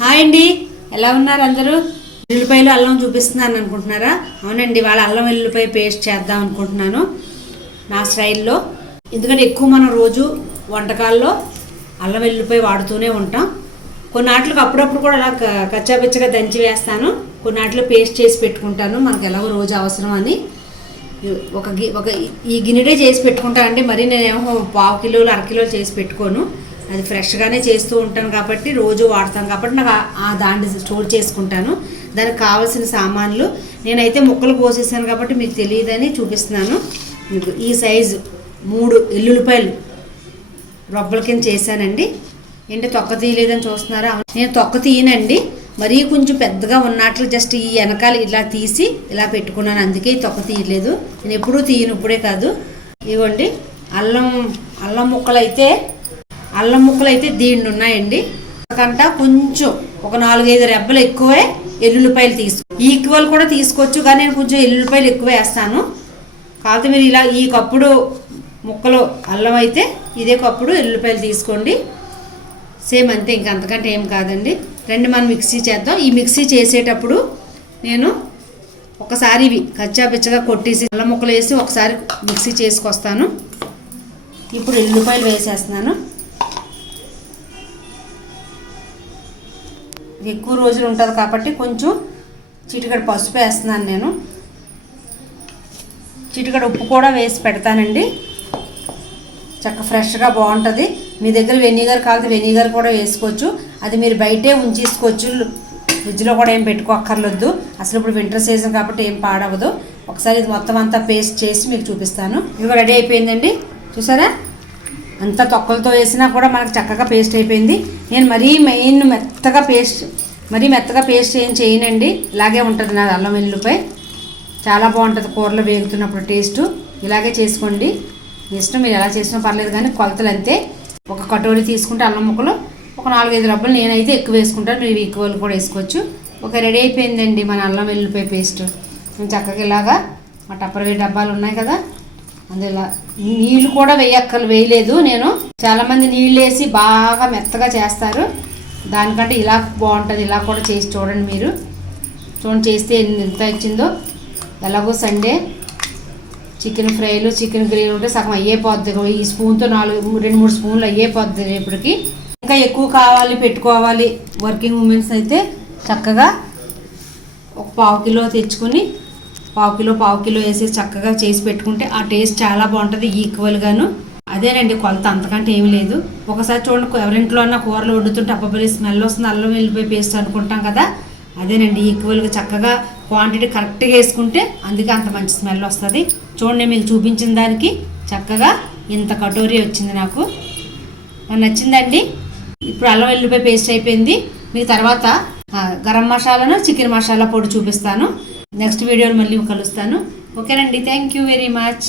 Hi అండి, ఎలా ఉన్నారు అందరూ? వెల్లుల్లిపాయలు అల్లం చూపిస్తున్నాను అనుకుంటున్నారా? అవునండి, వాళ్ళ అల్లం వెల్లుల్లిపాయ పేస్ట్ చేద్దాం అనుకుంటున్నాను నా స్టైల్లో. ఎందుకంటే ఎక్కువ మనం రోజు వంటకాల్లో అల్లం వెల్లుల్లిపాయ వాడుతూనే ఉంటాం. కొన్నాటికి అప్పుడప్పుడు కూడా అలా కచ్చాపిచ్చగా దంచి వేస్తాను, కొన్నాటిలో పేస్ట్ చేసి పెట్టుకుంటాను. మనకు ఎలాగో రోజు అవసరం అని ఒక ఈ గిన్నెడే చేసి పెట్టుకుంటానండి. మరి నేనేమో 1/2 కిలోలు 1/2 కిలోలు చేసి పెట్టుకోను. అది ఫ్రెష్గానే చేస్తూ ఉంటాను కాబట్టి రోజు వాడతాను కాబట్టి నాకు దాన్ని స్టోర్ చేసుకుంటాను. దానికి కావాల్సిన సామాన్లు నేనైతే ముక్కలు కోసేసాను కాబట్టి మీకు తెలియదని చూపిస్తున్నాను. మీకు ఈ సైజు 3 ఎల్లుల్లిపాయలు రొబ్బల కింద చేశానండి. ఏంటి తొక్క తీయలేదని చూస్తున్నారా? నేను తొక్క తీయనండి, మరీ కొంచెం పెద్దగా ఉన్నట్లు జస్ట్ ఈ వెనకాల ఇలా తీసి ఇలా పెట్టుకున్నాను, అందుకే ఈ తొక్క తీయలేదు. నేను ఎప్పుడూ తీయను, ఇప్పుడే కాదు. ఇవ్వండి అల్లం ముక్కలు అయితే దీన్ని ఉన్నాయండి. కంట కొంచెం ఒక 4-5 రెబ్బలు ఎక్కువే ఎల్లుల్లిపాయలు ఈక్వల్ కూడా తీసుకోవచ్చు, కానీ నేను కొంచెం ఎల్లుల్లిపాయలు ఎక్కువ వేస్తాను. కాకపోతే మీరు ఇలా ఈ కప్పుడు ముక్కలు అల్లం అయితే ఇదే కప్పుడు ఎల్లుల్లిపాయలు తీసుకోండి. సేమ్ అంతే, ఇంకా అంతకంటే ఏం కాదండి. రండి మనం మిక్సీ చేద్దాం. ఈ మిక్సీ చేసేటప్పుడు నేను ఒకసారి ఇవి కచ్చాపిచ్చగా కొట్టేసి అల్లం ముక్కలు వేసి ఒకసారి మిక్సీ చేసుకొస్తాను. ఇప్పుడు ఎల్లుల్లిపాయలు వేసేస్తున్నాను. ఎక్కువ రోజులు ఉంటుంది కాబట్టి కొంచెం చిటికెడు పసుపు వేస్తున్నాను. నేను చిటికెడు ఉప్పు కూడా వేసి పెడతానండి. చక్కగా ఫ్రెష్గా బాగుంటుంది. మీ దగ్గర వెనిగర్ కావాలి, వెనిగర్ కూడా వేసుకోవచ్చు. అది మీరు బయటే ఉంచేసుకోవచ్చు, ఫ్రిడ్జ్లో కూడా ఏం పెట్టుకోక్కర్లేదు. అసలు ఇప్పుడు వింటర్ సీజన్ కాబట్టి ఏం పాడవదు. ఒకసారి ఇది మొత్తం అంతా పేస్ట్ చేసి మీకు చూపిస్తాను. ఇది రెడీ అయిపోయిందండి, చూసారా? అంతా తొక్కలతో వేసినా కూడా మనకు చక్కగా పేస్ట్ అయిపోయింది. నేను మరీ మెత్తగా పేస్ట్ ఏం చేయనండి, ఇలాగే ఉంటుంది నా అల్లం వెల్లుల్లిపాయ. చాలా బాగుంటుంది కూరలో వేగుతున్నప్పుడు టేస్టు. ఇలాగే చేసుకోండి, మీ ఇష్టం, మీరు ఎలా చేసినా పర్లేదు. కానీ కొలతలు అంతే. ఒక కటోరీ తీసుకుంటే అల్లం ముక్కలు ఒక 4-5 రబ్బలు నేనైతే ఎక్కువ వేసుకుంటాను, మీరు ఈక్వల్ కూడా వేసుకోవచ్చు. రెడీ అయిపోయిందండి మన అల్లం వెల్లుల్లిపాయ పేస్ట్. నేను చక్కగా ఇలాగా మా టప్పర్వేర్ డబ్బాలు ఉన్నాయి కదా, అందులో నీళ్ళు కూడా వేయలేదు నేను. చాలామంది నీళ్ళు వేసి బాగా మెత్తగా చేస్తారు, దానికంటే ఇలా బాగుంటుంది. ఇలా కూడా చేసి చూడండి మీరు. చూడండి చేస్తే ఎంత వచ్చిందో. ఎలాగో సండే చికెన్ ఫ్రైలు చికెన్ గ్రేవీ ఉంటే సగం అయ్యేపోద్ది. ఈ స్పూన్తో 2-3 స్పూన్లు అయ్యేపోద్ది రేపటికి. ఇంకా ఎక్కువ కావాలి పెట్టుకోవాలి వర్కింగ్ ఉమెన్స్ అయితే చక్కగా ఒక 1/2 కిలో తెచ్చుకొని 1/2 కిలో వేసి చక్కగా చేసి పెట్టుకుంటే ఆ టేస్ట్ చాలా బాగుంటుంది ఈక్వల్గాను. అదేనండి కొలత, అంతకంటే ఏమి లేదు. ఒకసారి చూడండి, ఎవరింట్లో అన్న కూరలు వండుతుంటే అబ్బబ్బరి స్మెల్ వస్తుంది అల్లం వెల్లుల్లిపాయ పేస్ట్ అనుకుంటాం కదా, అదేనండి ఈక్వల్గా చక్కగా క్వాంటిటీ కరెక్ట్గా వేసుకుంటే అందుకే అంత మంచి స్మెల్ వస్తుంది. చూడండి, మీకు చూపించిన దానికి చక్కగా ఇంత కటోరీ వచ్చింది. నాకు నచ్చిందండి. ఇప్పుడు అల్లం వెల్లుల్లిపాయ పేస్ట్ అయిపోయింది. మీకు తర్వాత గరం మసాలాను చికెన్ మసాలా పొడి చూపిస్తాను. నెక్స్ట్ వీడియోలో మళ్ళీ కలుస్తాను. ఓకేనండి, థ్యాంక్ యూ వెరీ మచ్.